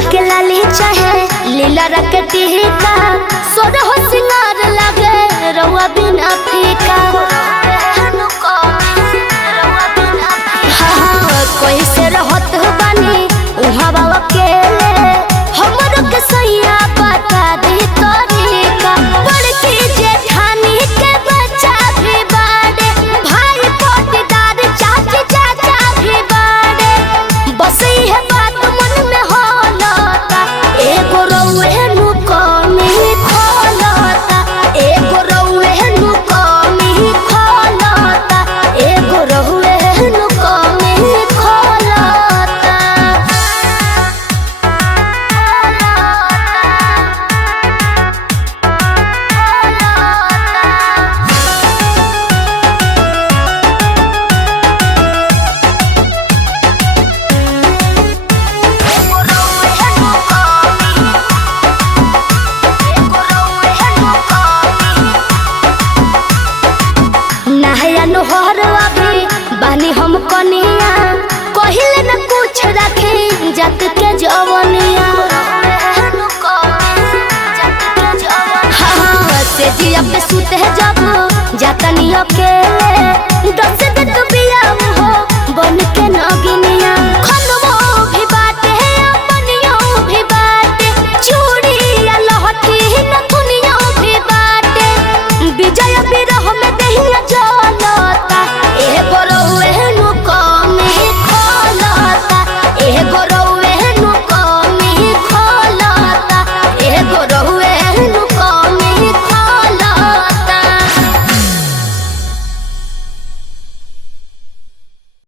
के लाली चाहे लीला रखती का सोर हो सिंगार लगे रउआ बिना फीका। हाँ कोई से रहत बानी उहाँ बाबा के हमरो के सैया बता दी तरीका। बड़की जेठानी के बच्चा भी बाड़े भाई पोटीदार चाची चाचा भी बाड़े बस है बात मन में होलता एगो रउए नु कमी खोलता एगो रउए नु कमी खोलता एगो रउए नु कमी खोलता। नहया नोहर अभी बानी हम कनिया कहिले न कुछ रखे जत के जवनिया। हाँ से जिया पे सुते जब